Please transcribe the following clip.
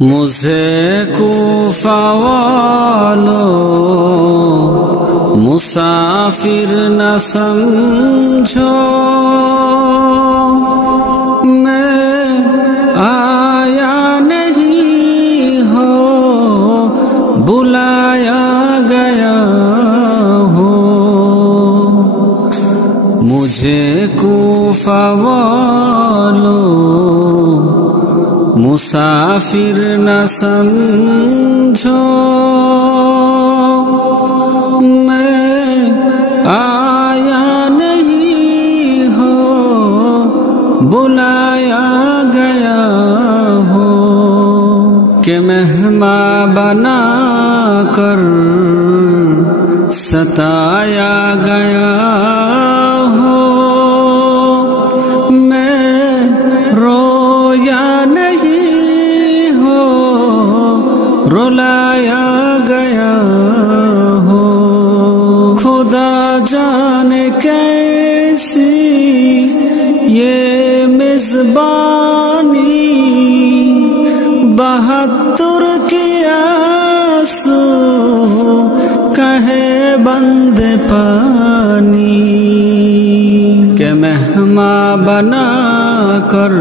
مجھے کوفہ والوں مسافر نہ سمجھو، میں آیا نہیں ہوں بلایا گیا ہوں۔ مجھے کوفہ والوں مسافر نہ سمجھو، میں آیا نہیں ہوں بلایا گیا ہوں، کہ مہمان بنا کر ستایا گیا ہوں۔ میں رویا نہیں ہوں رلایا گیا ہوں۔ خدا جانے کیسی یہ میزبانی، 72 کی آنسو کہے بند پانی، کہ مہمان بنا کر